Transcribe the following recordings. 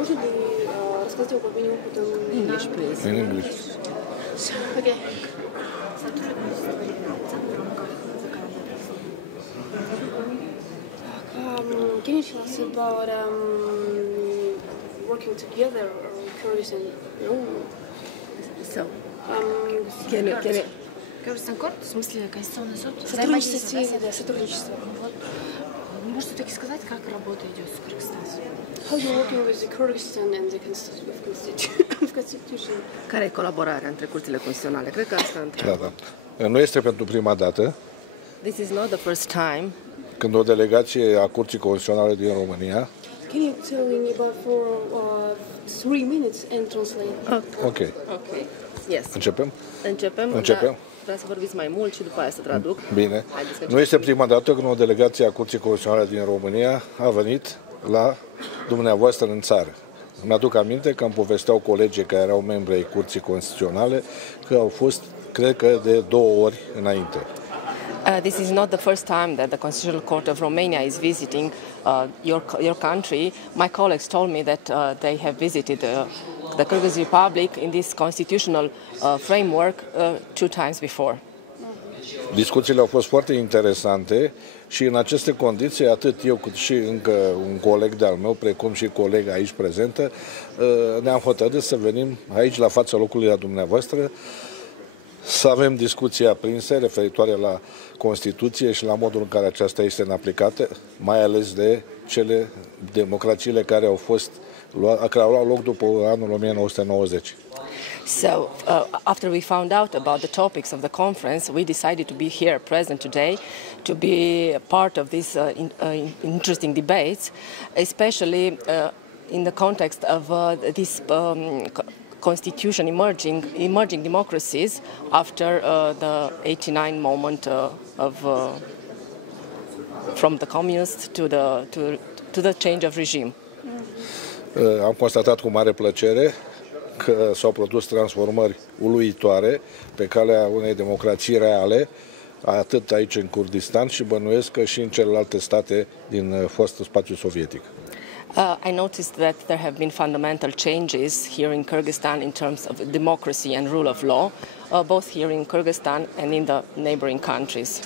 Можно ли рассказать об обмене опытом? English, please. In English. Okay. Can you tell us about working together or Kyrgyzstan? So, can you Кыргызстан корт, в смысле Конституционный суд? Сотрудничество, сотрудничество. Вот. Можете так сказать, как работа идет с Кыргызстаном? How you working with the Kyrgyzstan and the Constitution? care e colaborarea între curțile constituționale? Cred că asta întreabă. Da. Nu este pentru prima dată This is not the first time când o delegație a Curții Constituționale din România. Can you tell me about for 3 minutes and translate? Ok. Ok. Yes. Începem? Începem. Începem. Dar vreau să vorbiți mai mult și după aia să traduc. Bine. Haideți să Nu este prima dată când o delegație a Curții Constituționale din România a venit la dumneavoastră în țară. Îmi aduc aminte că îmi povesteau colegii care erau membri ai Curții Constituționale că au fost, cred că, de 2 ori înainte. This is not the first time that the Constitutional Court of Romania is visiting your country. My colleagues told me that they have visited the Kyrgyz Republic in this constitutional framework 2 times before. Discuțiile au fost foarte interesante și în aceste condiții, atât eu cât și încă un coleg de-al meu, precum și colega aici prezentă, ne-am hotărât să venim aici la fața locului la dumneavoastră, să avem discuții aprinse referitoare la Constituție și la modul în care aceasta este în aplicare, mai ales de cele democrațiile care au luat loc după anul 1990. So, after we found out about the topics of the conference, we decided to be here present today to be part of these interesting debates, especially in the context of this constitution emerging democracies after the 89 moment from the communists to the change of regime. Am constatat cu mare plăcere că s-au produs transformări uluitoare pe calea unei democrații reale, atât aici în Kurdistan și bănuiesc că și în celelalte state din fostul spațiu sovietic. I noticed that there have been fundamental changes here in Kyrgyzstan in terms of democracy and rule of law, both here in Kyrgyzstan and in the neighboring countries.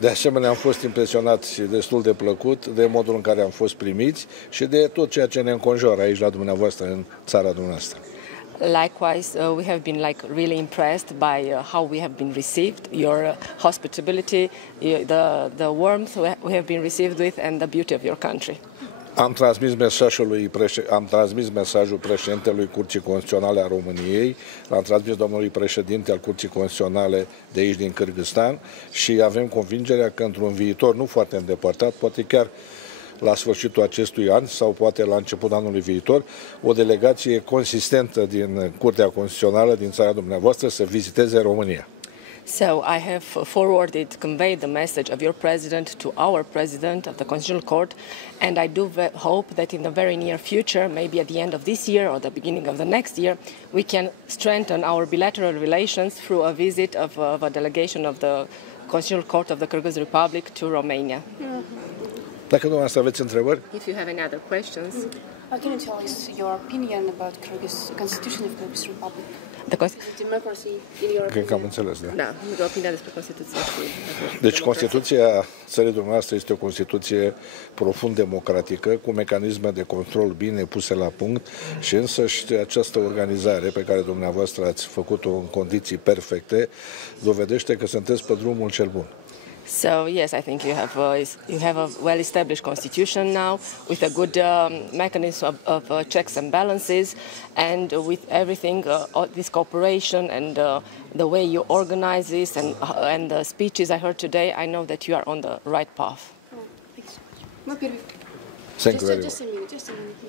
De asemenea, am fost impresionat și destul de plăcut de modul în care am fost primiți și de tot ceea ce ne înconjoară aici la dumneavoastră, în țara dumneavoastră. Likewise, we have been really impressed by how we have been received, your hospitality, the warmth we have been received with, and the beauty of your country. Am transmis mesajul președintelui Curții Constituționale a României, l-am transmis domnului președinte al Curții Constituționale de aici din Kârgâzstan și avem convingerea că într-un viitor nu foarte îndepărtat, poate chiar la sfârșitul acestui an sau poate la începutul anului viitor, o delegație consistentă din Curtea Constituțională din țara dumneavoastră să viziteze România. So I have conveyed the message of your president to our president of the Constitutional Court, and I do hope that in the very near future, maybe at the end of this year or the beginning of the next year, we can strengthen our bilateral relations through a visit of a delegation of the Constitutional Court of the Kyrgyz Republic to Romania. Dacă dumneavoastră aveți întrebări? If you have any other questions. Can you tell us your opinion about Constitution of Kyrgyz Republic? Democracy in your Cred că am înțeles, da. Da, opinia despre Constituție. Deci Constituția țării dumneavoastră este o Constituție profund democratică, cu mecanisme de control bine puse la punct și însăși această organizare pe care dumneavoastră ați făcut-o în condiții perfecte dovedește că sunteți pe drumul cel bun. So yes, I think you have a well-established constitution now with a good mechanism of checks and balances, and with everything, this cooperation and the way you organize this and the speeches I heard today, I know that you are on the right path. Thank you very much. Thank you very much. Just a minute.